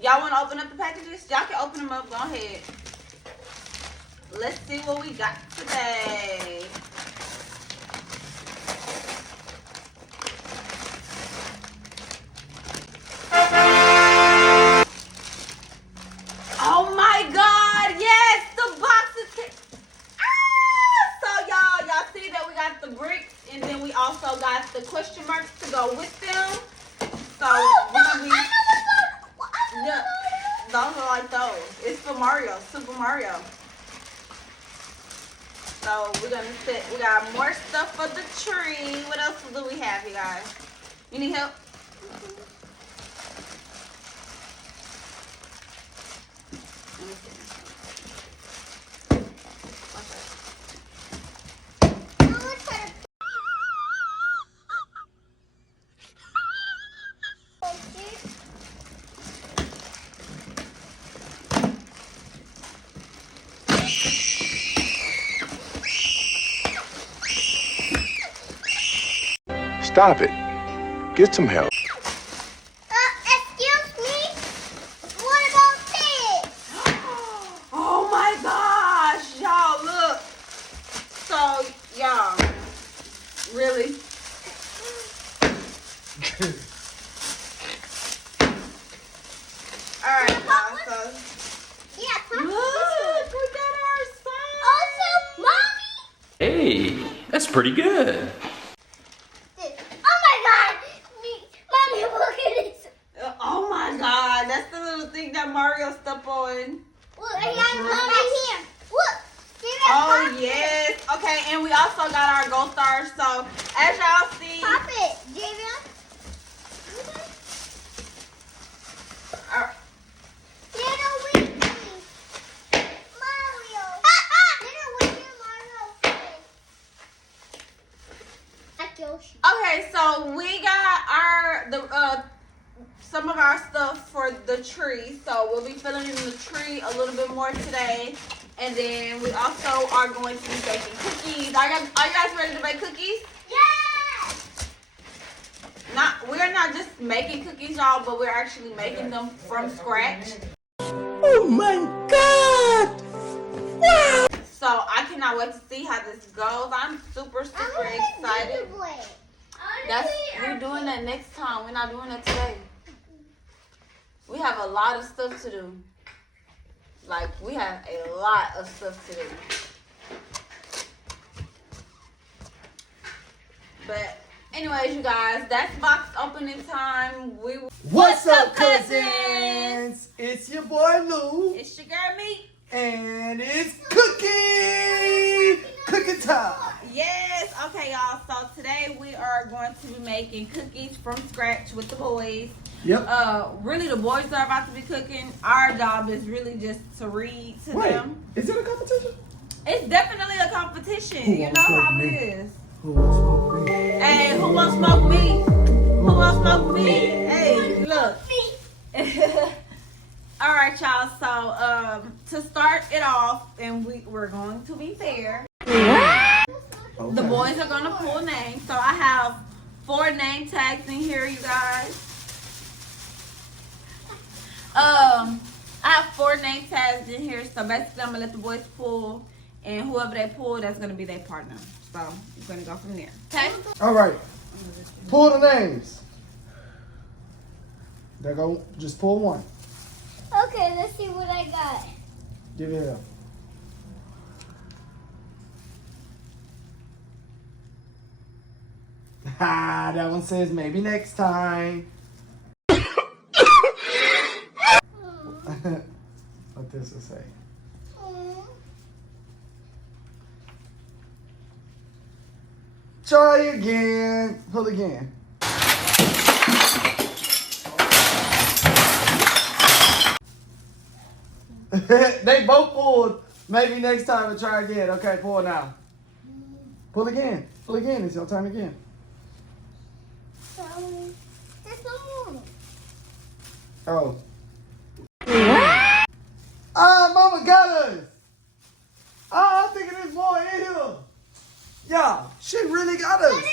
Y'all want to open up the packages? Y'all can open them up. Go ahead. Let's see what we got today. Oh my God! Yes, the boxes. So y'all see that we got the bricks, and then we also got the question marks to go with them. So we're gonna be. Yeah, those are like those. It's for Mario, Super Mario. So we're gonna sit. We got more stuff for the tree. What else do we have, you guys? You need help? Let me see. Stop it. Get some help. Excuse me? What about this? Oh my gosh, y'all, look. So, y'all, really? All right, y'all, so. Yeah, Look, we got our sign. Also, Mommy. Hey, that's pretty good. Oh my God. Mommy, look at this. Oh my God, that's the little thing that Mario stepped on. Look, I got right here. Look. Oh yes. Okay, and we also got our gold stars. So as y'all see, Pop it, Javion. our, Little Weekly. Mario. Little Weekly Mario. Like Yoshi. okay, so we got our some of our stuff for the tree. So we'll be filling in the tree a little bit more today. And then we also are going to be baking cookies. Are you guys ready to bake cookies? Yes. We're not just making cookies, y'all, but we're actually making them from scratch. Oh my God! Wow! So I cannot wait to see how this goes. I'm super excited. We're doing that next time. We're not doing that today. We have a lot of stuff to do. Like, we have a lot of stuff to do. But anyways, you guys, that's box opening time. What's up, cousins? It's your boy Lou, It's your girl me. and it's cooking time. Yes. Okay, y'all. So today we are going to be making cookies from scratch with the boys. Yep. Really, the boys are about to be cooking. Our job is really just to read to them. Is it a competition? It's definitely a competition. Who You wants know to how smoke it me? is. Who wants to smoke me? Hey, who wants to smoke me? Who wants to smoke me? Hey, look. All right, y'all. So, to start it off, and we're going to be fair. Okay. The boys are gonna pull names. So I have 4 name tags in here, you guys. I have 4 name tags in here. So basically, I'm gonna let the boys pull, and whoever they pull, that's gonna be their partner. So we're gonna go from there. Okay. All right. Pull the names. There go. Just pull one. Okay, let's see what I got. Give it up. Ha! That one says maybe next time. What this will say? Try again. Pull again. They both pulled. Maybe next time and try again. Okay, pull now. Pull again. Pull again. It's your turn again. Oh. Ah, Mama got us. Ah, I'm thinking there's more in here. Yeah, she really got us.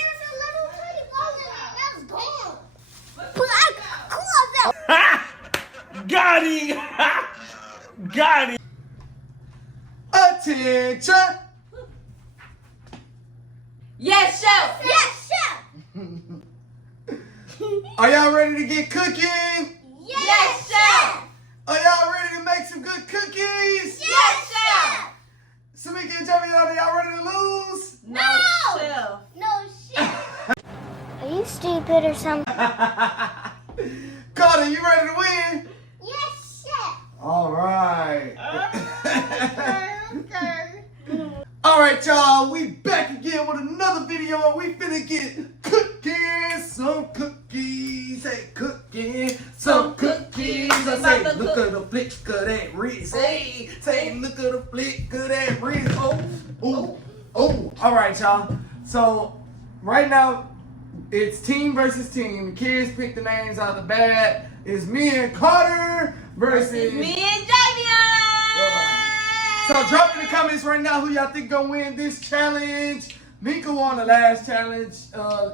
Got got it. Attention. Yes, chef. Yes, chef. Are y'all ready to get cooking? Yes, chef. Are y'all ready to make some good cookies? Yes, chef. Samika and Jamie, are y'all ready to lose? No, chef. No, chef. Are you stupid or something? Carter, you ready to win? Yes, chef. All right. Okay. All right, y'all. We back again with another video, and we finna get cooking some cookies. Hey, cooking some cookies. I say, look at the flick of that wrist. Hey, say, look at the flick of that wrist. Oh. All right, y'all. So right now, it's team versus team. The kids pick the names out of the bag. It's me and Carter versus Me and Javion. So drop in the comments right now who y'all think gonna win this challenge. Mika won the last challenge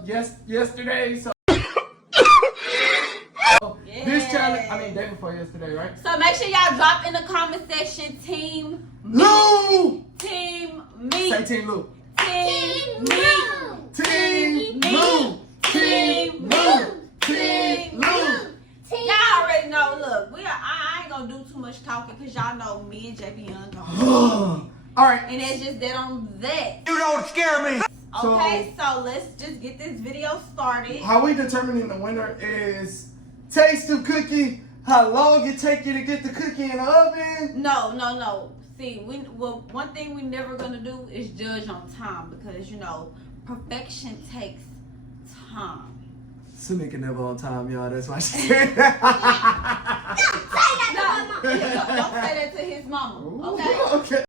yesterday. So this challenge, day before yesterday, right? So make sure y'all drop in the comment section team Lou! Team me. Say Team Lou. Team me. Team me. Lou. Team Lou. Team Lou. Y'all already know, look, I ain't gonna do too much talking because y'all know me and JB Young go. All right. And it's just that on that. You don't scare me. Okay, so let's just get this video started. How we determining the winner is taste of cookie, how long it take you to get the cookie in the oven. No. See, one thing we never gonna do is judge on time because perfection takes time. Samika never on time, y'all. That's why she said Don't say that to his mama, okay? Okay.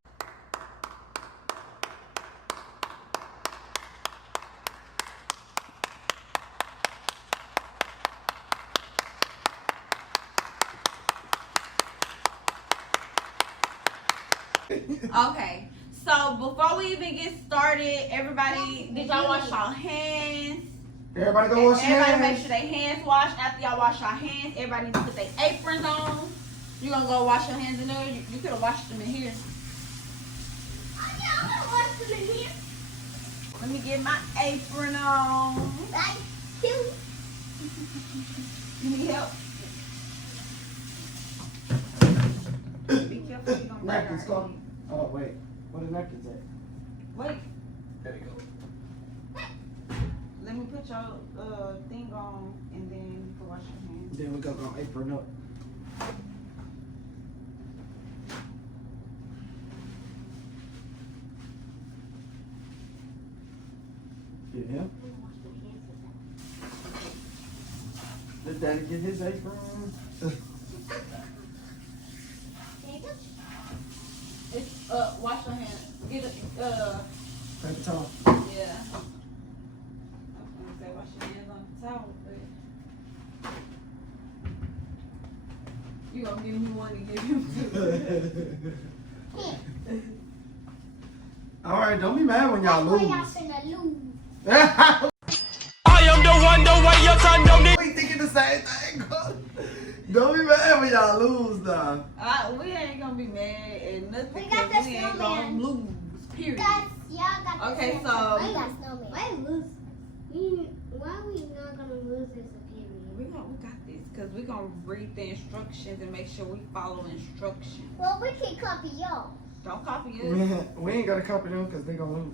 Okay, so before we even get started, everybody, did y'all wash y'all hands? Everybody go wash your Everybody make hands. sure their hands washed. After y'all wash your hands, everybody need to put their aprons on. You gonna go wash your hands in there? You could have washed them in here. Oh, yeah, I'm gonna wash them in here. Let me get my apron on. Thank you. You need help? Be careful, you gonna Napkins, break our come. Oh, wait. Where the napkins at? Wait, There we go. let me put your thing on and then you can wash your hands. Then we go apron up. Yeah. Let Daddy get his apron. It's wash your hands. Get it Paper towel. yeah. I was gonna say wash your hands on the towel, but you gonna give me one and give him two. All right, don't be mad when y'all lose. Y'all finna lose. I am the one, your son don't need. We thinking the same thing. Don't be mad when y'all lose, though. We ain't gonna be mad at nothing. We got 'cause the we ain't snowman. gonna lose. Period. Guys, y'all got Okay, this. so- I got snowman. Why lose? Why are we not gonna lose this opinion? We got this because we're gonna read the instructions and make sure we follow instructions. Well, we can copy y'all. Don't copy it. We ain't got to copy them because they gonna lose.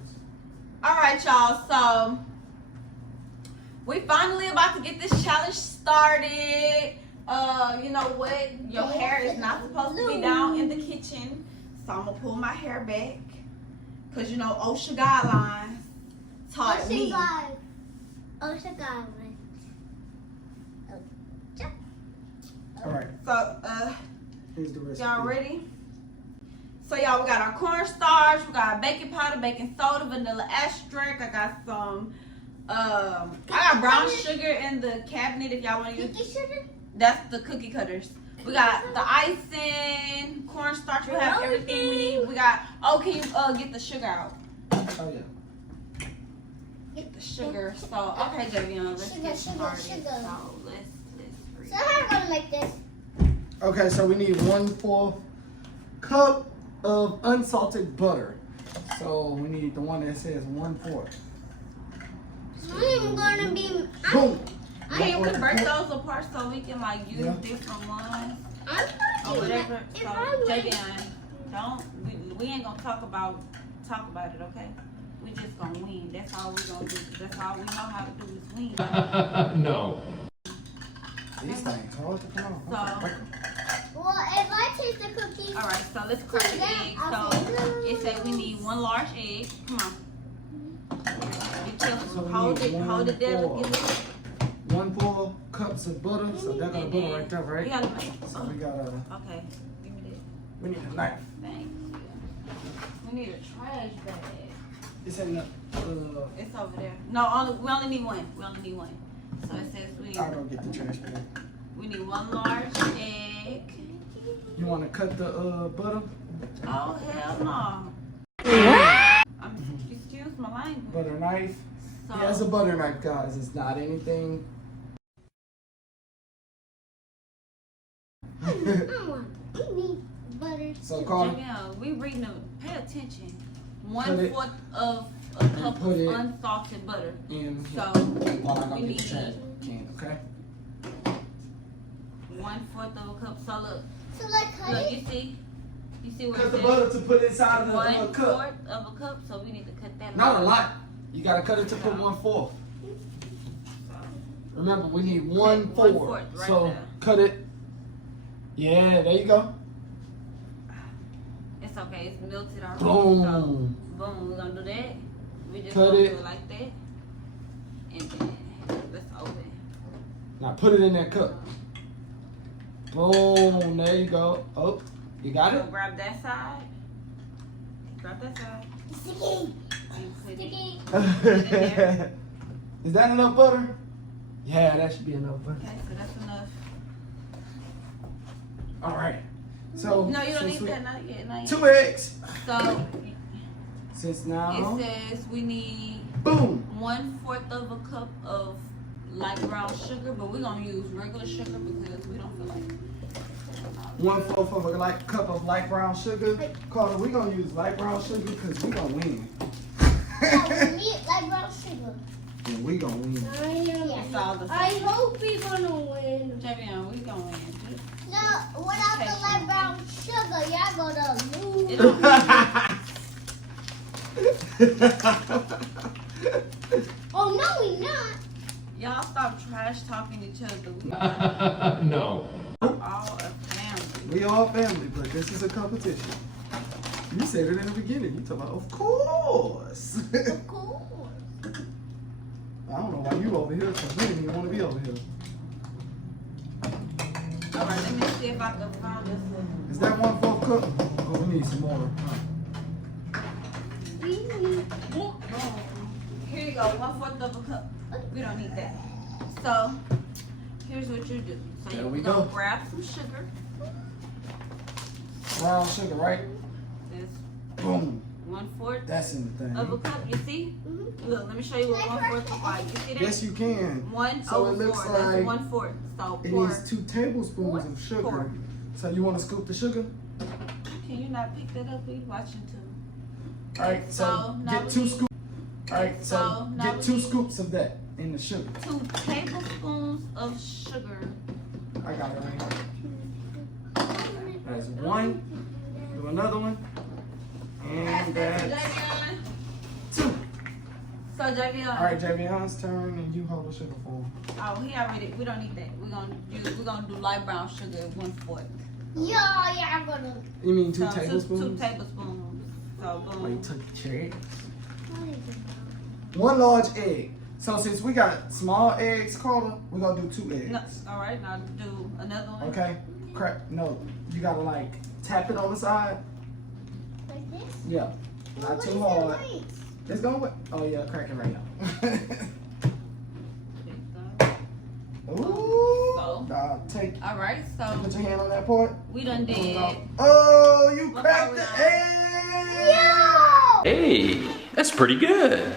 All right, y'all. So we finally about to get this challenge started. You know what? Your hair is not supposed to be down in the kitchen, so I'm gonna pull my hair back because OSHA guidelines taught me. OSHA guidelines. All right, So here's the recipe. y'all ready? So y'all, we got our cornstarch, we got baking powder, baking soda, vanilla extract. I got some, I got brown sugar in the cabinet if y'all want to use. Cookie sugar? That's the cookie cutters. We got the icing, cornstarch. We have everything we need. We got. Oh, can you get the sugar out? Oh yeah. Get the sugar. So okay, Javion, let's Sugar, get sugar, started. sugar. So let's So how are we gonna make this? Okay, so we need 1/4 cup of unsalted butter. So we need the one that says 1/4. I'm gonna be. Boom. Can you convert those apart so we can like use different ones I'm or gonna whatever? if So I win. Javion, we ain't gonna talk about it, okay? We just gonna win. That's all we gonna do. That's all we know how to do is win. No. These things hard to come on. So, Well, if I taste the cookies, all right. So let's crack the egg. So it said we need 1 large egg. Come on. Be careful. So we Hold need it. Hold it there. 1/4. 1/4 cups of butter. So that got a butter right there, We right? gotta make. So we gotta. Okay. Give me that. We need a knife. Thank you. We need a trash bag. It's in the. It's over there. No, we only need one. We only need one. So it says I'll go get the trash bag. we need 1 large egg. You want to cut the butter? Oh hell no. Excuse my language. Butter knife. So, Yeah, it's a butter knife, guys. It's not anything. I need butter. So, Carl, Javion, we reading them. Pay attention. Put it- 1/4 of a cup of put it unsalted butter. in So while I go we get the need trash can, okay? 1/4 of a cup. So look, So like cut look, it. you see where Cut it the says butter to put inside of the 1/4 cup. of a cup. So we need to cut that. Not a out. lot. You gotta cut it to put 1/4. Remember, we need 1/4. 1/4 right So there. cut it. Yeah, there you go. It's okay. It's melted already. Boom. So, boom. We're gonna do that. We just Cut gonna it. do it like that. And then let's open. Now put it in that cup. Boom. There you go. Oh, you got it? So grab that side. Grab that side. Sticky. And put it. Sticky. Is that enough butter? Yeah, that should be enough butter. Okay, so that's enough. All right. So No, you don't since need that. Not yet. Not yet. 2 eggs. So Since now, it says we need boom. 1/4 of a cup of light brown sugar, but we're gonna use regular sugar because we don't feel like it. 1/4 of a cup of light brown sugar. Carter, we gonna use light brown sugar because we gonna win. Yeah, we need like brown sugar. And we gonna win. It's all the I same. hope we're gonna win. Javion, we gonna win. No, without the light brown sugar, y'all gonna lose. It don't Oh no, we not. Y'all stop trash talking each other. We No. are all a family. We all family, but this is a competition. You said it in the beginning. You talking about, of course. Of course. I don't know why you over here, because we didn't even want to be over here. All right, let me see if I can find this one. Is that 1/4 cup? Oh, we need some more. Here you go, 1/4 of a cup. We don't need that. So here's what you do. So There you we gonna go. grab some sugar. Brown sugar, right? This Boom. 1/4 That's in the of a thing. cup. You see? Look, let me show you what 1/4 looks like. You see that? Yes, you can. 1 So over it looks 4. That's like 1/4. So it pour. needs 2 tablespoons of sugar. Four. So you want to scoop the sugar? Can you not pick that up? We watching too. All right. So So, now get we 2 need- scoops. All right. So So, now get we 2 need- scoops of that in the sugar. 2 tablespoons of sugar. I got it right here. That's 1. Do another one. And that's Javion. 2. So Javion. All right, Javion's turn, and you hold the sugar for him. Oh, he already. We don't need that. We're gonna do light brown sugar at 1/4. Yeah, I'm gonna. You mean 2 So, tablespoons? 2 tablespoons. So Oh, you boom. took the cherry. 1 large egg. So since we got small eggs, Carla, we're gonna do 2 eggs. No, all right. Now do another one. Okay? Crack. No, you gotta like tap it on the side. Like this? Yeah. Not What too is it hard. like? It's gonna work. Oh yeah, crack it right now. Ooh. So. Take. All right. So Put your hand on that part. we done Pull it did. out. Oh, you Look cracked how the we egg. Yo! Hey, that's pretty good.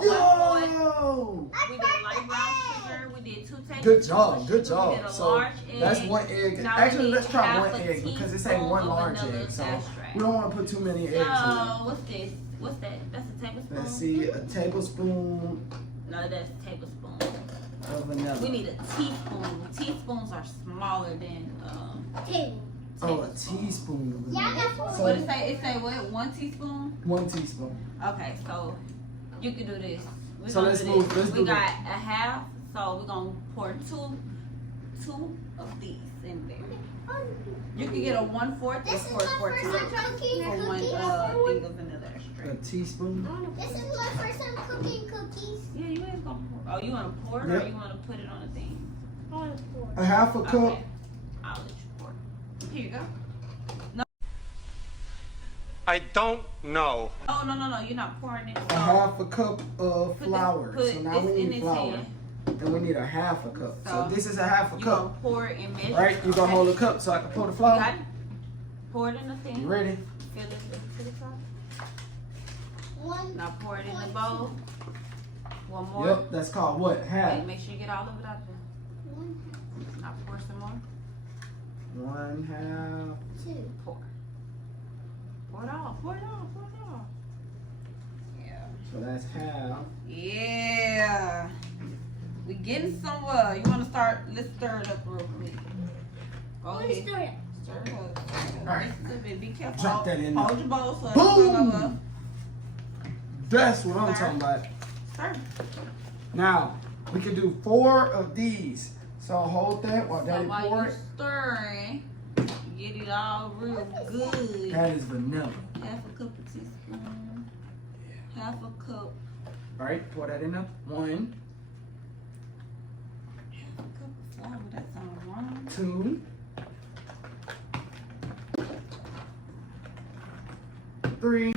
Yo! We did light brown sugar. We did 2 tablespoons Good job. Good We job. did a So large that's egg. one egg. Now we Actually, need let's try half one a egg because it say teaspoon one of large vanilla egg. So extract. we don't want to put too many eggs in So what's this? What's that? That's a tablespoon. it. Let's see, a tablespoon No, that's a tablespoon. of vanilla. We need a teaspoon. Teaspoons are smaller than Table. Oh, a teaspoon of Yeah, vanilla. that's what. So what it say? It say what? 1 teaspoon? 1 teaspoon. Okay, so you can do this. We're So gonna let's do move- this. let's we do got a half, so we're gonna pour two of these in there. You can get a 1/4 This is or my 4 first times time cooking for one cookies. thing of vanilla A extract. teaspoon. This is my first time cooking cookies. Yeah, you is gonna pour. Oh, you wanna pour it Yep. or you wanna put it on a thing? I want to pour. A half a cup. Okay, I'll let you pour. Here you go. I don't know. Oh no, you're not pouring it. A half a cup of flour. Put So now this we in need his flour. hand. And we need a half a cup. So So this is a half a You gonna cup. pour it and measure. Right? You gonna okay? hold a cup so I can pour the You flour? got it? Pour it in the thing. You ready? Fill it to the top. One. Now pour it in the bowl. One more. Yep, that's called what? Wait, Half. make sure you get all of it out there. One. Now pour some more. 1/2. Two. Pour. Pour it all. Pour it all. Pour it all. Yeah. So that's half. Yeah. We getting somewhere. You wanna start? Let's stir it up real quick. Go One ahead. story. Stir it up. Alright. Just a little bit. Be careful. Drop that in Hold there. your bowl so it Boom! don't go over. That's what I'm Stir. talking about. Stir. Now, we can do 4 of these. So hold that while So Daddy while pour you're it. stirring, get it all real good. That is vanilla. Half a cup of teaspoon. Half a cup. Alright, pour that in there. 1, Half a cup of flour. That sounds wrong. 2, 3,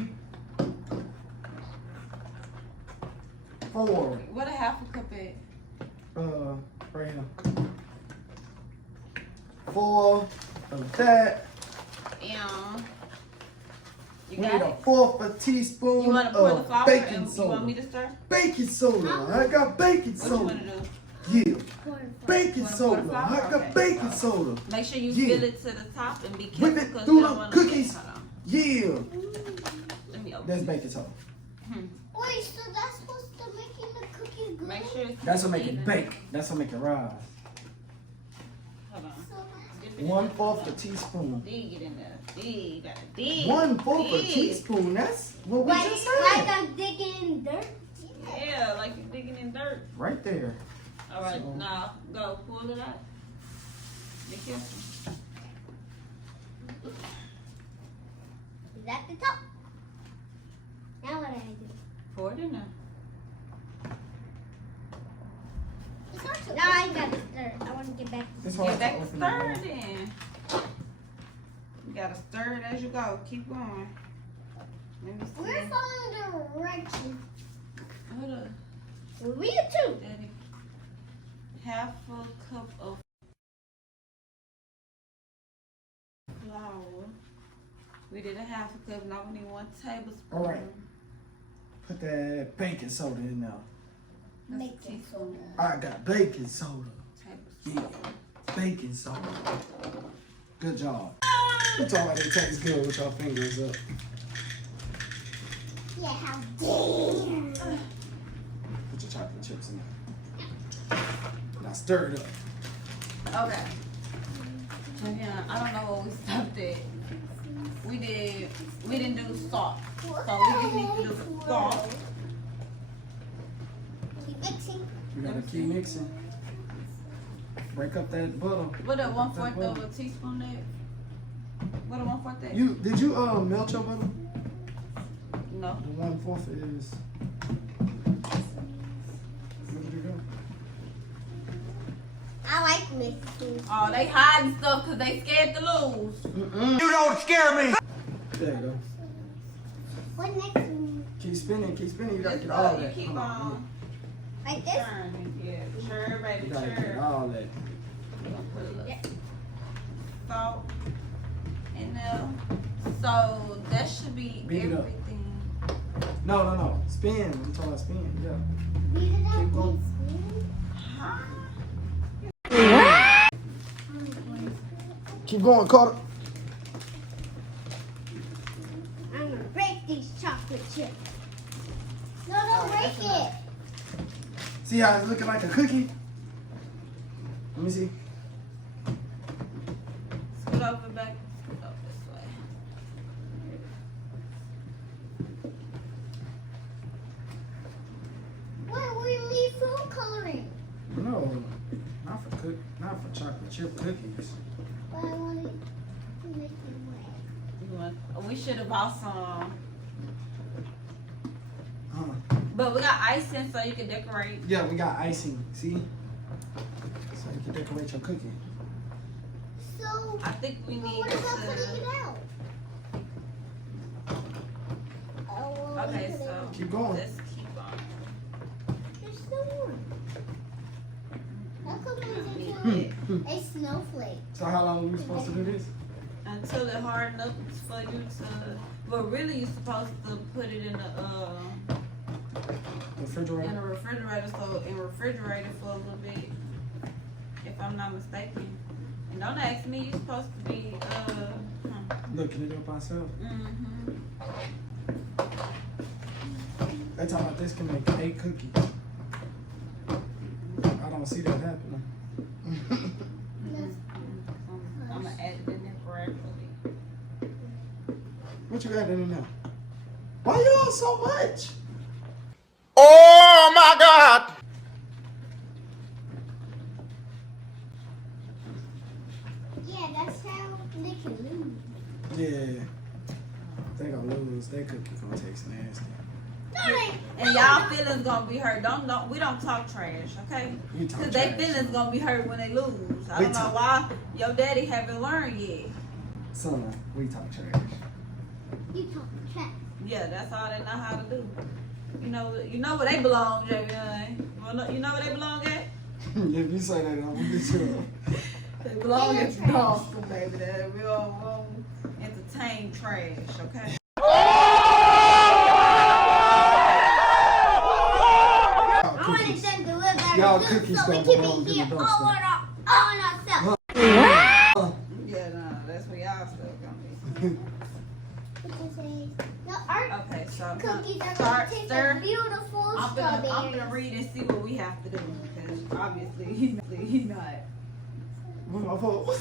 4. What a half a cup at? Right here. 4 of that. And you We got need a it. 1/4 a teaspoon You want to pour the of flour baking and you want me soda. to stir? Baking soda. I got baking What you want soda. to do? Yeah. Pour. Baking You wanna pour soda. the I flour? got Okay. baking soda. Make sure you Yeah. fill it to the top and be Whip careful it because through we the don't want cookies. Hold on. Yeah. Let me open That's it. baking soda. Wait, so that's supposed to making the cookies good? Make sure it's That's what make it even. bake. That's what make it rise. Hold on. So that's Dip it in 1/4 there. a teaspoon. Dig it in there. Dig. You gotta dig. 1/4 a Dig. teaspoon. That's what we like, just like said. I'm digging in dirt. Yeah, like you're digging in dirt. Right there. All right, So- now go pull it out. Be careful. Is that the top? Now what do I do? Pour it in there. It's not too. Now I gotta stir. I want to get back. It's Get hard back to to open the stir door. it in. You gotta stir it as you go. Keep going. Let me see. We're following directions. Hold up. We too. Daddy. Half a cup of flour. We did a half a cup. Now we need 1 tablespoon. All right. Put that baking soda in there. That's a Baking teaspoon. I got baking soda. Tablespoon. Yeah. Baking soda. Good job. You talking about it tastes good with your fingers up. Yeah, how dare. Put your chocolate chips in there. Now stir it up. Okay. So yeah, I don't know what we stopped at. We didn't do salt. So we just need to do salt. Keep mixing. You gotta keep mixing. Break up that butter. What a Break up 1/4 that of butter. a teaspoon there? What a 1/4 there? Did you melt your butter? No. The 1/4 is. Where did it go? I like mixing. Oh, they hiding stuff because they scared to lose. Mm-mm. You don't scare me! There you go. What next? Keep spinning, keep spinning. You gotta Just get all you that. keep Hold on. on Like this? turning. Yeah, sure, baby, You gotta get sure. all that. We're gonna put a little Yeah. salt in there. So that should be Beat it up. everything. No. Spin. I'm talking about spin. Yeah. Beat it up. Keep going. Huh? Keep going, Carter. I'm gonna break these chocolate chips. No, don't break it. See how it's looking like a cookie? Let me see. Scoot over back. Scoot over this way. Why we need food coloring? No, not for chocolate chip cookies. But I want it to make it wet. We should have bought some. But we got icing so you can decorate. Yeah, we got icing. See, so you can decorate your cookie. So, I think we need what about putting it to. out? Oh, well, Okay, we put it so out. Keep going. let's keep on. There's still more. That could turn into a snowflake. So how long are we supposed to do this? Until it hardens up for you to. But really, you're supposed to put it in the Refrigerator. refrigerator, so refrigerate it for a little bit, if I'm not mistaken. And don't ask me, you're supposed to be Looking it up ourselves. mm-hmm. They talking about this can make 8 cookies. I don't see that happening. I'm gonna add it in there correctly. What you got in there? Why you on so much? Oh my God! Yeah, that's how they can lose. Yeah. They gonna lose. That cookie gonna taste nasty. And y'all feelings gonna be hurt. We don't talk trash, okay? You talk Cause they trash. feelings gonna be hurt when they lose. I We don't know talk- why your daddy haven't learned yet. Son, we talk trash. You talk trash. Yeah, that's all they know how to do. You know where they belong, Javion. You know where they belong at? If you say that, I'm gonna get you up. They belong They at are the trash. dog school, baby. We don't entertain trash, okay? I wanted them to live at Y'all a zoo cookies so we don't can belong be to here the all dumpster. on ourselves. Yeah, no, that's where y'all stuff gonna No, our be. Okay, so cookies are start going to taste stir. like beautiful I'm strawberries. gonna read and see what we have to do because obviously he's not. What my fault?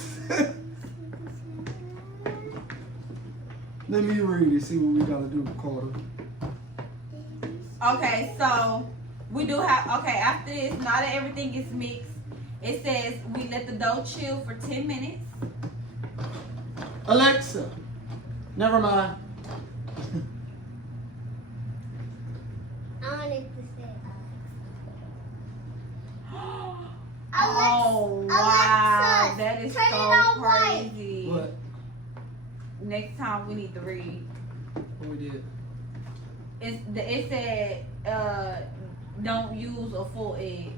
Let me read and see what we gotta do, Carter. Okay, so we do have. Okay, after this, now that everything is mixed, it says we let the dough chill for 10 minutes. Alexa. Never mind. I wanted to say Oh wow, Alexa, that is turn it so on white. crazy. What? Next time we need to read. What we did? It said don't use a full egg,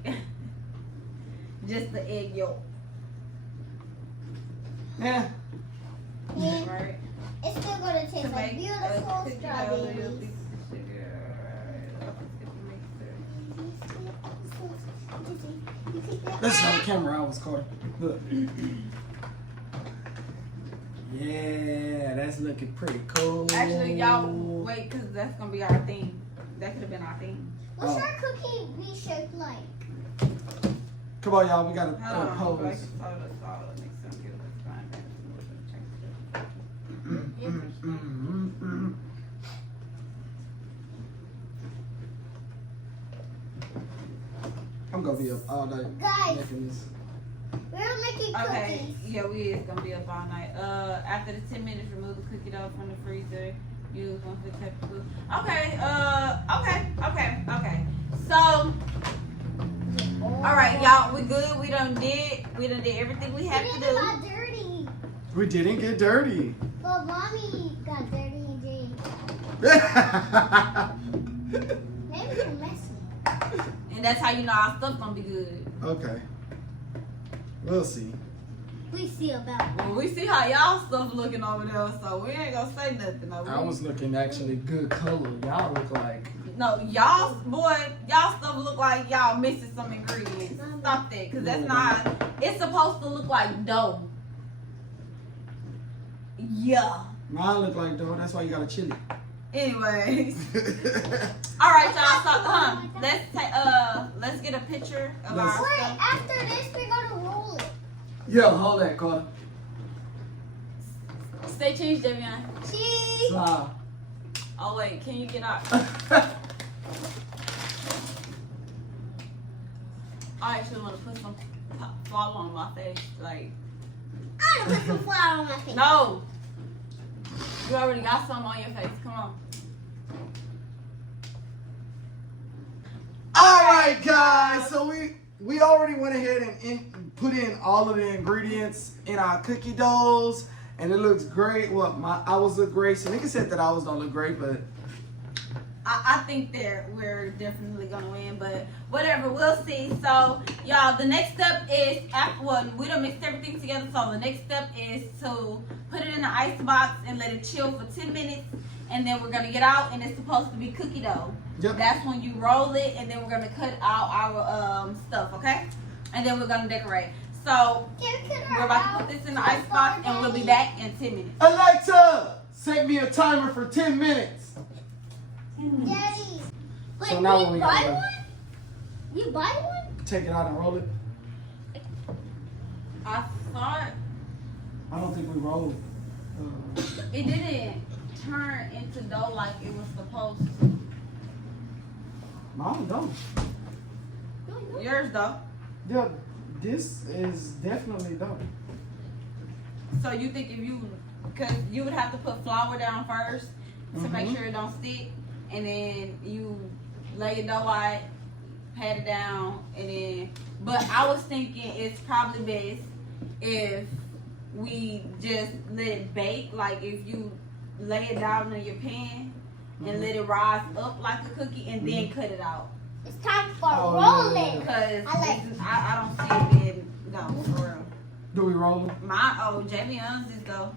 just the egg yolk, Yeah. Yeah, right? it's still going to taste To like make beautiful cookie dough, strawberries. you'll be sugar. Let's get the mixer. This is on the camera I was caught. Look. Yeah, that's looking pretty cool. Actually, y'all wait, cause that's gonna be our thing. That could have been our thing. What's Oh. our cookie be shaped like? Come on, y'all. We gotta Hold on, pose. like soda, make some good. Let's find I'm gonna be up all night Guys, making this. we're making Okay, cookies. yeah, we is gonna be up all night. After the 10 minutes, remove the cookie dough from the freezer. Use one for the food. Okay, okay. So, all right, y'all, we good. We done did everything we had to We do. got dirty. We didn't get dirty. But mommy got dirty and Jane. Maybe we're messy. And that's how you know our stuff gonna be good. Okay. We'll see. We see about Well, we see how y'all stuff looking over there, so we ain't gonna say nothing. No, I was looking actually good color. Y'all look like. No, y'all stuff look like y'all missing some ingredients. Stop that, cause that's not. It's supposed to look like dough. Yeah. Mine look like dough. That's why you gotta chill it. Anyways. All right, y'all. So, let's get a picture of our Wait, stuff. after this, we're gonna roll it. Yeah, hold that, Carter. Stay tuned, Javion. Cheese. Slide. Oh wait, can you get out? I actually want to put some flour on my face. Like, I'm gonna put some flour on my face. no. You already got some on your face. Come on. All right, guys. So we already went ahead and put in all of the ingredients in our cookie doughs, and it looks great. Well, my ours look great. So Nika said that ours don't look great, but I think that we're definitely gonna win, but whatever, we'll see. So, y'all, the next step is we done mixed everything together. So the next step is to put it in the ice box and let it chill for 10 minutes, and then we're gonna get out, and it's supposed to be cookie dough. Yep. That's when you roll it, and then we're gonna cut out our stuff, okay? And then we're gonna decorate. So we're about to put this in the ice box, and we'll be back in 10 minutes. Alexa, set me a timer for 10 minutes. Daddy. Wait, So now what we we buy gotta do? one? You buy one? Take it out and roll it. I thought I don't think we rolled. it didn't turn into dough like it was supposed to. Mine don't. Yours though. Yeah, this is definitely dough. So you think because you would have to put flour down first to make sure it don't stick, and then you lay your dough out, pat it down, and then. But I was thinking it's probably best if we just let it bake. Like if you lay it down in your pan and let it rise up like a cookie, and then cut it out. It's time for Oh, rolling. Because I I don't see it being no for real. Do we roll them? Javion's is though.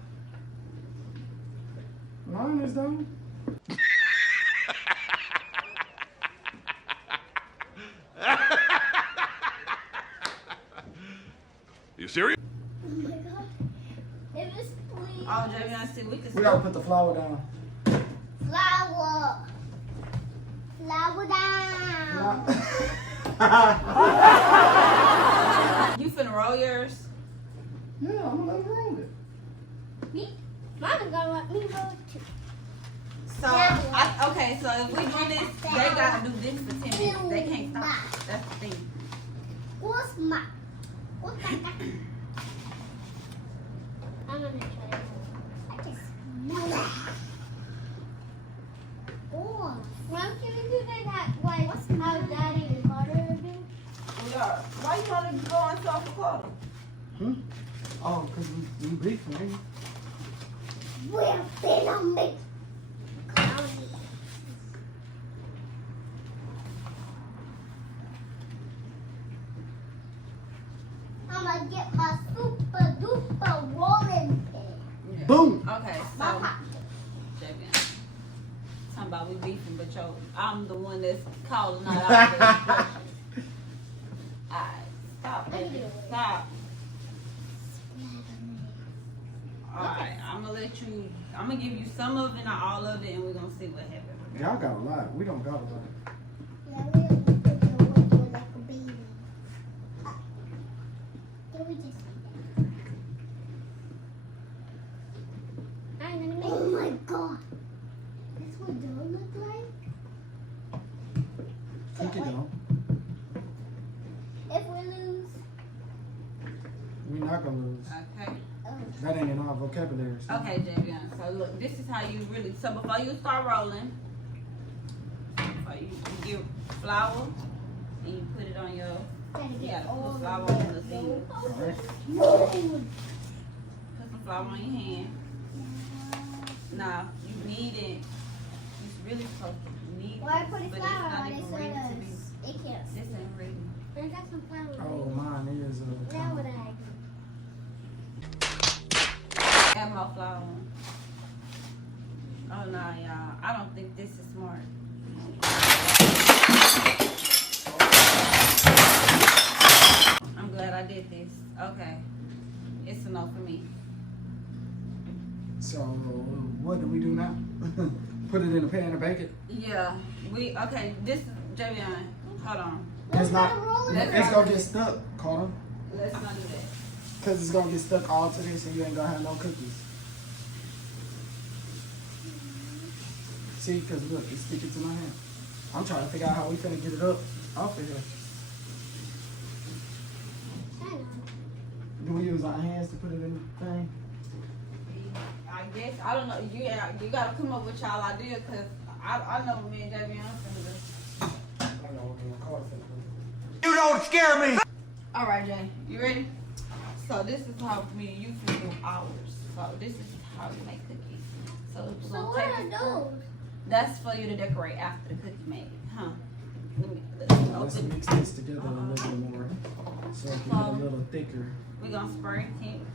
Mine is dough. You serious? Oh my god. It was please. Oh, Javion, see, we can We gotta put the flour down. Flour. Flour down. You finna roll yours? Yeah, I'm gonna let them roll it. Me? Mama's gonna let me roll too. So, okay, so if we do this, they gotta do this for 10 minutes. They can't stop. That's the thing. What's my? I'm gonna try it. I just smell it. Oh, Mom, can we do that like how Daddy and Carter do? Yeah. Why you wanna go on South Dakota? Oh, because we beef, man. We're gonna make brownies. I'm gonna get my super duper rolling pin. Yeah. Boom. Okay, so, Javion. Talking about we beefing, but I'm the one that's calling out all the instructions. Alright, stop, baby. Stop. Alright, I'm gonna give you some of it, not all of it, and we're gonna see what happens. Y'all got a lot. We don't got a lot. Yeah, we're gonna put it away like a baby. Can we just I'm gonna make oh my god. That's what dough look like? Think it don't. If we lose, We're not gonna lose. Okay. That ain't in our vocabulary. So. Okay, Javion. So look, this is how you really. So before you start rolling, you get flour and you put it on your. You gotta put flour on the thing. Alright. Put some flour on your hand. Now you need it. It's really supposed to need. why put but flour it's not on it even so ready to that be. it can't. This ain't ready. I got some flour. Oh, mine is. Now what I Add more flour on. Oh no, y'all. I don't think this is smart. I'm glad I did this. Okay. It's a no for me. So what do we do now? Put it in a pan and bake it? Yeah. Okay, this is Javion. Hold on. It's not. Let's It's not gonna do get this. stuck, Carter. Let's not do that. Cause it's gonna get stuck all to this, and you ain't gonna have no cookies. See, cause look, it's sticking to my hand. I'm trying to figure out how we finna get it up off of here. Do we use our hands to put it in the thing? I guess I don't know. You gotta come up with y'all idea, cause I know what me and Javion finna do. I know what Carter finna do. You don't scare me. All right, Jay, you ready? So this is how me and you can do ours. So this is how you make cookies. So we're So gonna what take are this those? That's for you to decorate after the cookie made, huh? Let's Open. mix this together a little bit more, so it can get a little thicker. We gonna spray.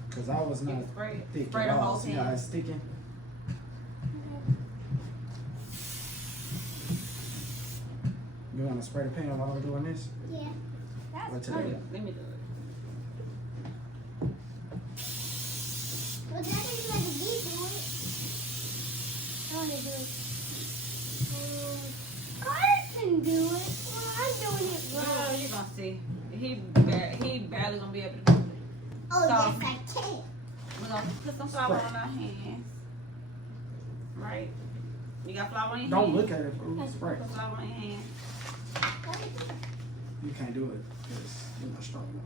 Cause I was not Spray. thick Spray at the all. whole See how pan. it's sticking? You wanna spray the pan while I'm doing this? Yeah. Or That's today? perfect. Let me do it. Well, Daddy's gonna do it. I wanna do it. Carter can do it. Well, I'm doing it Oh, wrong. you gonna see. He barely gonna be able to do it. Oh, So- yes, I can. We're gonna put some flour on our hands. Right? You got flour on your Don't hands? look at it, bro. Spray. Put flour on your hands. You can't do it because you're not strong enough.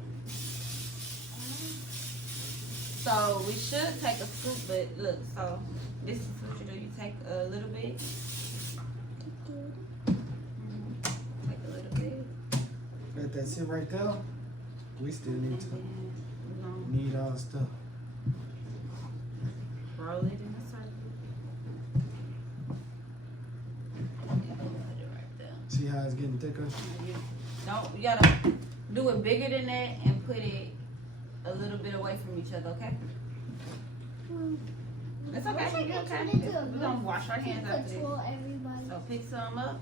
So we should take a scoop, but look, so this is what you do. You take a little bit. Take a little bit. Let that sit right there. We still need And to then we're gonna need all the stuff. roll it in a circle. And put it right there. See how it's getting thicker? You gotta do it bigger than that and put it a little bit away from each other, okay? It's okay. Wish I You're could okay. turn into a We're gonna wash our hands after this. control everybody. So pick some up.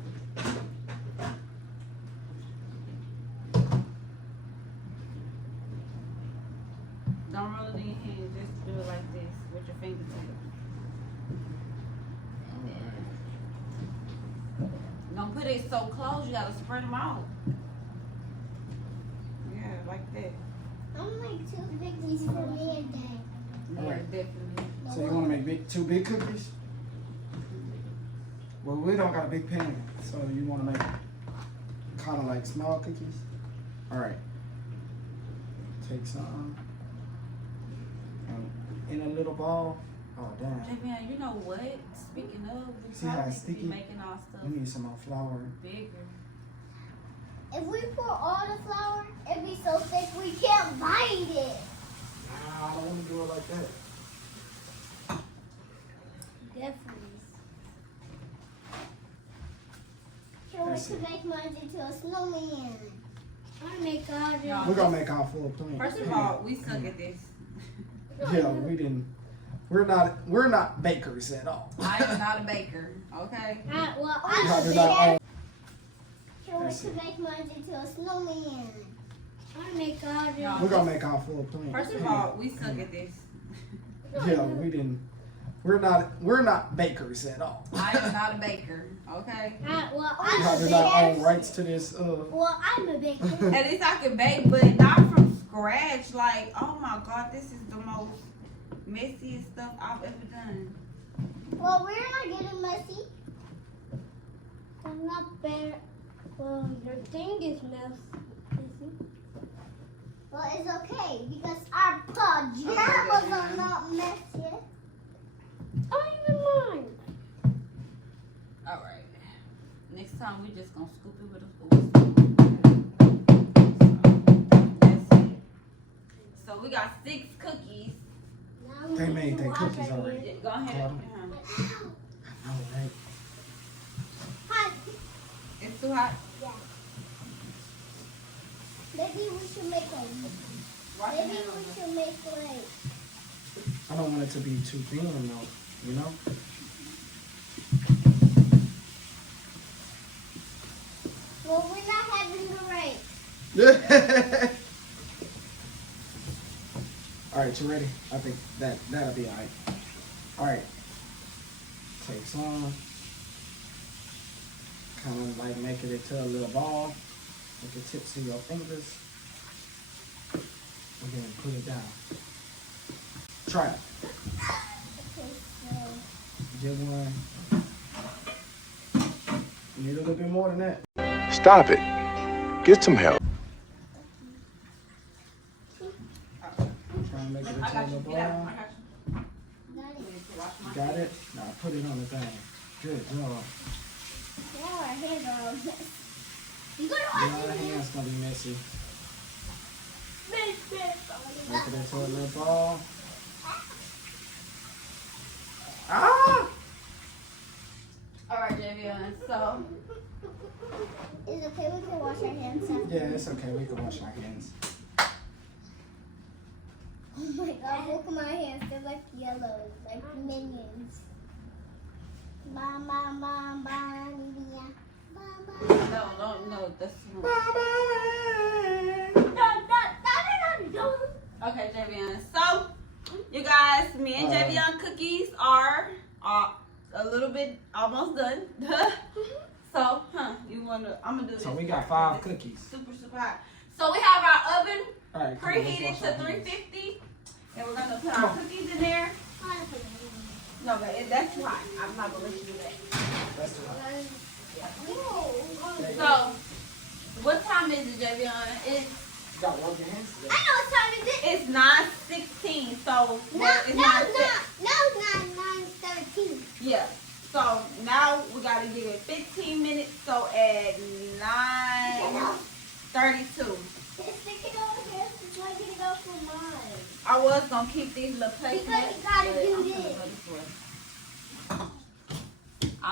Don't roll it in your hand. Just do it like this with your fingertips. Don't put it so close. You gotta spread them out. Yeah, like that. I'm like too big these for me and Dad. Yeah, Alright. definitely. So you want to make two big cookies? Well, we don't got a big pan, so you want to make kind of like small cookies. All right. Take some in a little ball. Oh damn! Javion, you know what? Speaking of, we See how probably it's need to be sticky? making our stuff We need some more flour. bigger. If we pour all the flour, it'd be so thick we can't bind it. Nah, I don't want to do it like that. Definitely. Can't wait to make mine into a snowman. I make all the. No. We're gonna make our full plate. First of all, we suck at this. Yeah, we didn't. We're not bakers at all. I am not a baker, okay? Well, We I'm a probably not baker. all. Can't wait to make mine into a snowman. I make all the. No. We're gonna make our full plate. First of all, we suck at this. Yeah, we didn't. We're not bakers at all. I am not a baker, okay? Well, We I'm a probably not own baker. rights to this. Well, I'm a baker. At least I can bake, but not from scratch. Like, oh my god, this is the most messiest stuff I've ever done. Well, we're not getting messy. I'm not better. Well, your thing is messy. Well, it's okay because our pajamas are not messy. Oh, even mine. Alright. Next time we just gonna scoop it with a spoon. That's it. So we got 6 cookies. Now we They need made to their wash cookies our already. hands. Go ahead. Hold on. Ow. Oh, right. Hot. It's too hot. Yeah. Maybe we should make a. Wash your Maybe hands we on should make like. I don't want it to be too thin though, you know? Well, we're not having the rain. Alright, you ready? I think that'll be alright. All right. Take some. Kind of like making it to a little ball. With the tips of your fingers. And then put it down. Try it. Get one. You need a little bit more than that. Stop it. Get some help. Try and make it into a little ball. You got it? Now put it on the thing. Good job. Now our hands are all messy. You Your hand's gonna be messy. Make it into a little ball. Ah! Alright, Javion, so Is it okay we can wash our hands after? Yeah, it's okay. We can wash our hands. Oh my god, look at my hands. They're like yellow, like minions. Ba ba ba ba ba ba. no, that's okay, Javion. So, you guys, me and Javion cookies are a little bit almost done. So, you wanna? I'm gonna do this. So we got 5 cookies. Super hot. So we have our oven All right, come on, preheated let's to wash our hands. 350, and we're gonna put our cookies in there. No, but that's too hot. I'm not gonna let you do that. That's too hot. So, what time is it, Javion? It's You got to rub your hands I together. know what time it is. it's 9:16. So it's not. No, 9:13. Yeah. So now we gotta give it 15 minutes. So at 9:32. Stick it over here. It's like it go for mine. I was gonna keep these little plates. Because you gotta do this.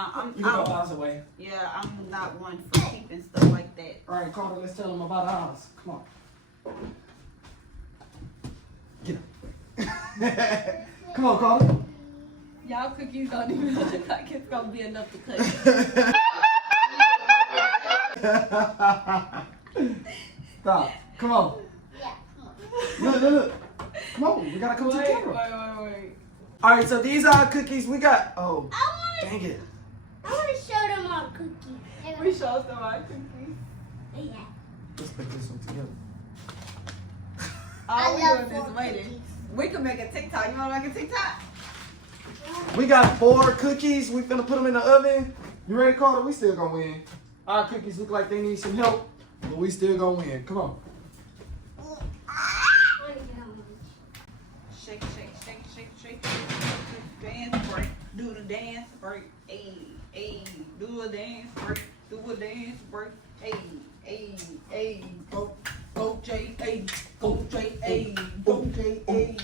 You can go miles away. Yeah, I'm not one for keeping stuff like that. All right, Carter, let's tell them about ours. Come on. Get up. Come on, Carter. Y'all cookies don't even look like it's gonna be enough to cut. Stop. Come on. Yeah, come on. Look. Come on, we gotta come together. Wait. All right, so these are our cookies. We got. Oh, dang it. I want to show them our cookies. We showed them our cookies. Yeah. Let's put this one together. All we love doing is four waiting. cookies. We can make a TikTok. You wanna make a TikTok? We got 4 cookies. We finna put them in the oven. You ready, Carter? We still gonna win. Our cookies look like they need some help, but we still gonna win. Come on. Shake. Dance break. Do the dance break. Ayy. Do a dance break. Ayy. Go J.A. Go J.A. Go J.A.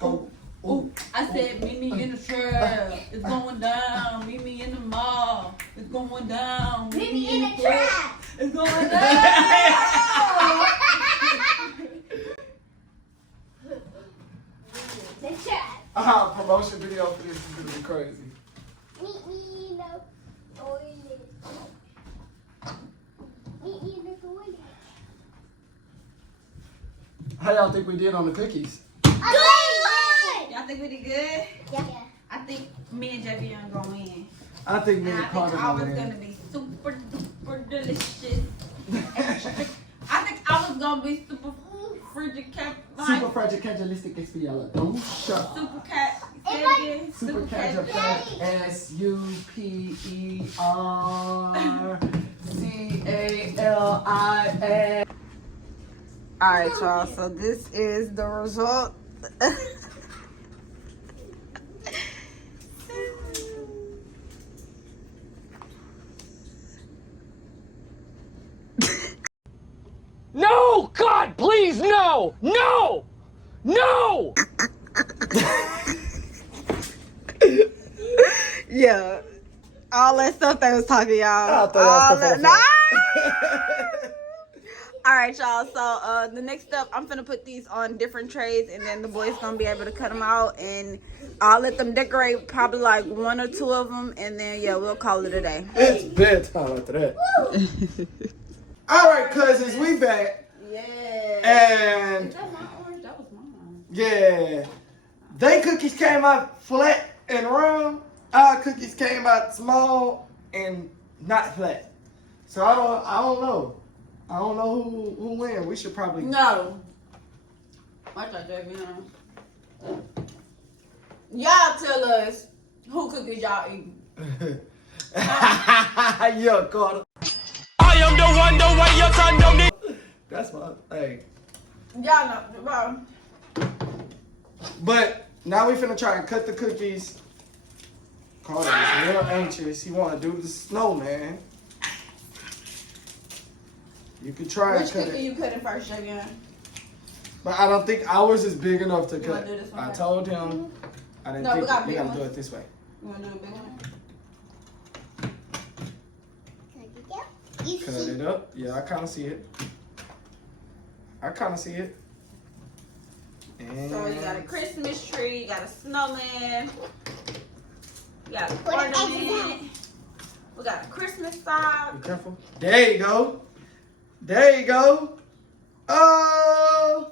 Go. I said, meet me in the trap. It's going down. Meet me in the mall. It's going down. Meet me in the trap. It's going down. The trap. Promotion video for this is gonna be crazy. Meet me in the toilet. Meet me in the toilet. How y'all think we did on the cookies? Good. Y'all think we did good? Yeah. I think me and Javion gonna win. I think me And and I Carter think gonna ours win. gonna be super duper delicious. I think ours gonna be super Super fragile-calcialistic-expialidocious. Super cat. Super supercalifragilistic. Alright, y'all, so this is the result. No! God, please, no! No! No! Yeah. All that stuff they was talking, y'all. I thought I was All that. Alright, y'all. So the next step, I'm finna put these on different trays, and then the boys gonna be able to cut them out, and I'll let them decorate probably like 1 or 2 of them, and then yeah, we'll call it a day. It's bedtime after that. All right, cousins, we back. Yeah. And Is that my orange? That was mine. yeah, They cookies came out flat and round. Our cookies came out small and not flat. So I don't know. I don't know who wins. We should probably No. I thought that, y'all tell us who cookies y'all eat. Yeah, Carter. I am the one, the way your son don't need. That's my hey. Y'all know, bro. But now we finna try and cut the cookies. Carter is real anxious. He wanna do the snowman. You can try Which and cut cookie it. you cutting first, Javion? But I don't think ours is big enough to You cut. wanna do this one I first? told him I didn't No, we think got we big gotta do ones. it this way. You wanna do a big one? You Cut see? it up. Yeah, I kinda see it. I kinda see it. And So you got a Christmas tree, you got a snowman, you got an Put an egg ornament, we got a Christmas sock. be careful. There you go. There you go. Oh,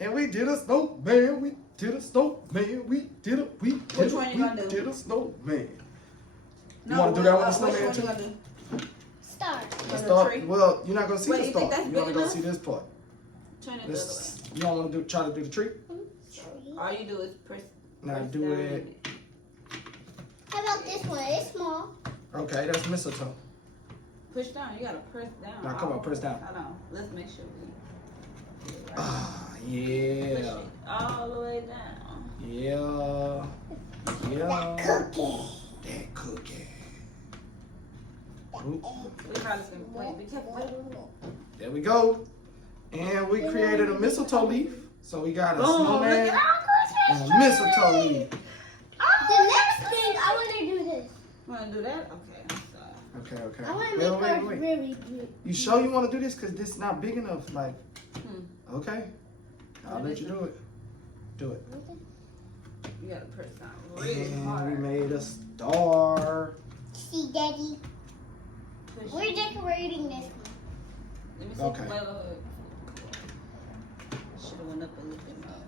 and we did a snowman. We did a snowman. We did a Which one you gonna do? did a snowman. No, wanna do that one, the which snowman, one too? you gonna do? Start. The On the start. tree? Well, you're not gonna see Wait, the you think start. that's You're only big gonna enough? see this part. Turn it the other This, you don't want to try to do the tree. way. All you do is press. Now press do down. it. How about this one? It's small. Okay, that's mistletoe. Push down. You gotta press down. Now, come on, press down. Hold on. Let's make sure we. get it right. Ah, Push yeah, it all the way down. yeah, yeah. Cookie. That cookie. Oop, We probably can wait. Be careful. Wait. there we go. And we created a mistletoe leaf. So we got a Boom, look snowman at our and Christmas a mistletoe leaf. The next thing, I want to do this. Wanna do that? Okay. So. Okay, okay. I want to Wait, make wait, ours wait. really big. You sure you want to do this? Because this is not big enough. Like, okay. I'll What let is you it? do it. Do it. You gotta press down really And we hard. made a star. See, Daddy. Push. We're decorating this one. Let me see. Okay. Wait. Should have went up a little bit more.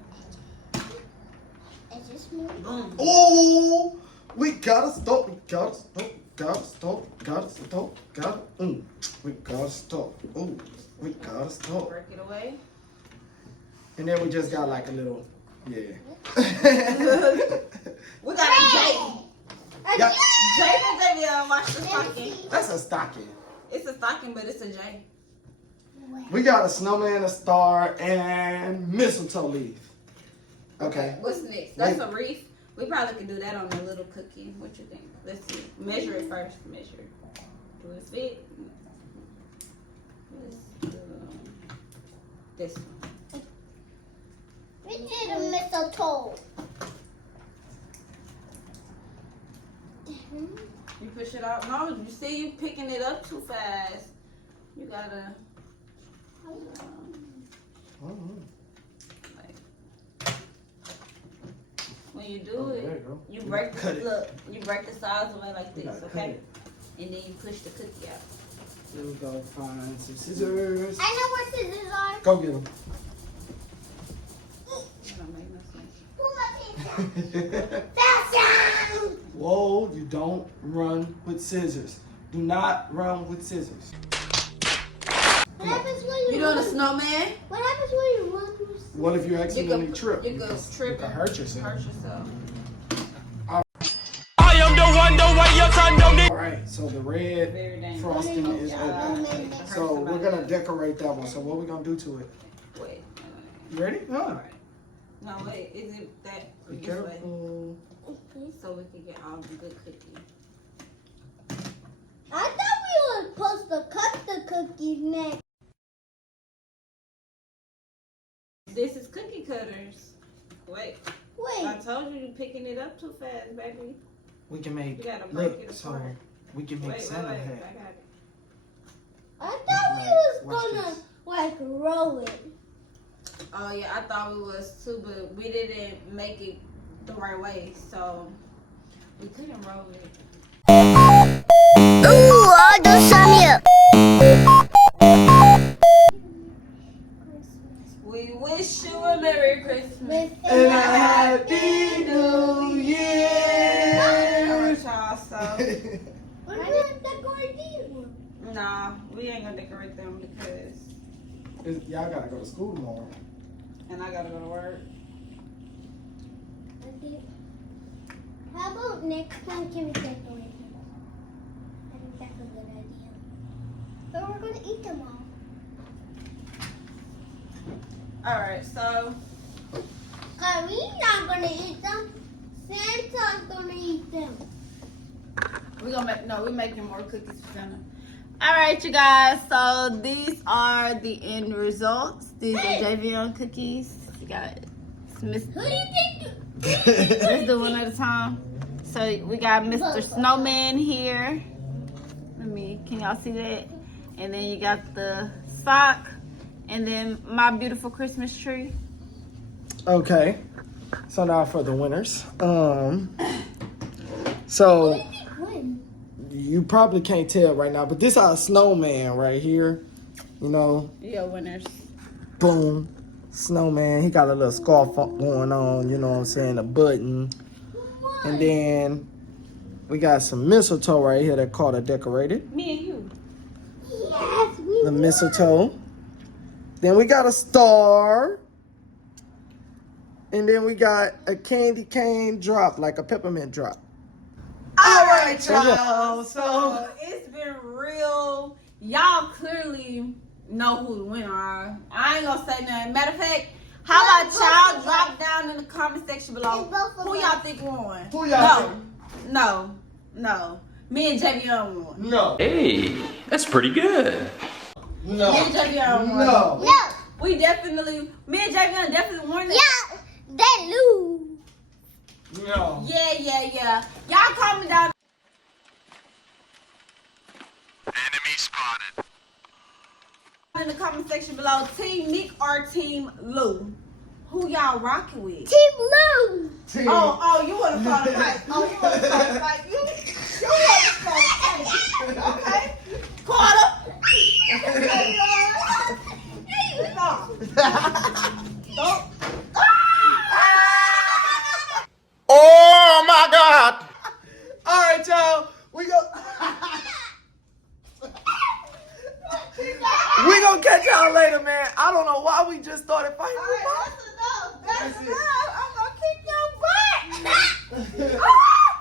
Is this more? Boom. Oh, we gotta stop. We gotta stop. Gotta stop. Gotta stop. Gotta. We gotta stop. Oh, we gotta stop. Break it away. And then we just got like a little, yeah. We got a Jake. Yeah. Jake and Javion, watch the stocking. That's a stocking. It's a stocking, but it's a J. We got a snowman, a star, and mistletoe leaf. Okay. What's next? That's a wreath. We probably could do that on a little cookie. What you think? Let's see. Measure it first. Measure it. Do it fit? Let's do this one. We did a mistletoe. You push it out. No, you see you picking it up too fast. You gotta. Like, when you do There you it, go. you break the Cut it. look. You break the sides away like this, gotta cut okay? it. And then you push the cookie out. Here we go. Find some scissors. I know where scissors are. Go get them. That don't make no sense. Pull my picture. Fashion! Whoa, you don't run with scissors. Do not run with scissors. What happens when You you doing a run? snowman? What happens when you run? What if you accidentally trip? You go trip You can and hurt yourself. Hurt yourself. I am the one, the way your son don't need. All right, so the Very red dangerous. frosting is Yeah. open. Hurt So we're somebody gonna else. decorate that one. So what we gonna do to it? Wait. You ready? All Huh? right. No, wait. Is it that Be this way? careful. So we can get all the good cookies. I thought we were supposed to cut the cookies next. This is cookie cutters. Wait. I Wait. told you picking it up too fast, baby. We can make You gotta break look. it So apart. we can make Wait. Santa I hat. got it. I thought we Right, was watch gonna this. like roll it. Oh yeah, I thought we was too, but we didn't make it the right way, so we couldn't roll it. Ooh, I'll do some here. We wish you a Merry Christmas. And a happy we ain't gonna decorate them because. Y'all gotta go to school tomorrow. And I gotta go to work. Okay. How about next time can we decorate them? I think that's a good idea. So we're gonna eat them all. Alright, so We're not gonna eat them. Santa's gonna eat them. we're making more cookies for Santa. Alright, you guys, so these are the end results. These are JVN cookies. You got Miss Who do you think? Let's do one at a time. So we got Mr. Snowman here. Can y'all see that? And then you got the sock. And then my beautiful Christmas tree. Okay. So now for the winners. So you probably can't tell right now, but this is our snowman right here. You know. Yeah, winners. Boom. Snowman. He got a little scarf going on, you know what I'm saying, a button. And then we got some mistletoe right here that Carter decorated. Me and you. Yes, The mistletoe. Then we got a star. And then we got a candy cane drop, like a peppermint drop. All right, y'all. So it's been real. Y'all clearly know who the winner are. I ain't gonna say nothing. Matter of fact, how about y'all drop down in the comment section below who y'all think won? Who y'all think? No. Me and JVN won. No. Hey, that's pretty good. No. Me and JVN won. No. No. Me and JVN definitely won it. Yeah, they lose. No. Yeah. Y'all comment down Enemy spotted. in the comment section below, Team Nick or Team Lou. Who y'all rocking with? Team Lou. Team. Oh, you want to start a fight? You want to start a fight? You want to start a fight? Okay. Carter. Don't. Oh my God! All right, y'all. We gonna catch y'all later, man. I don't know why we just started fighting. That's enough. I'm gonna kick your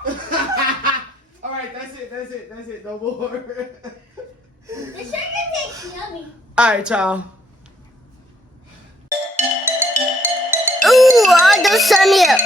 butt. All right, that's it. No more. The sugar tastes yummy. All right, y'all. Ooh, all those sun here.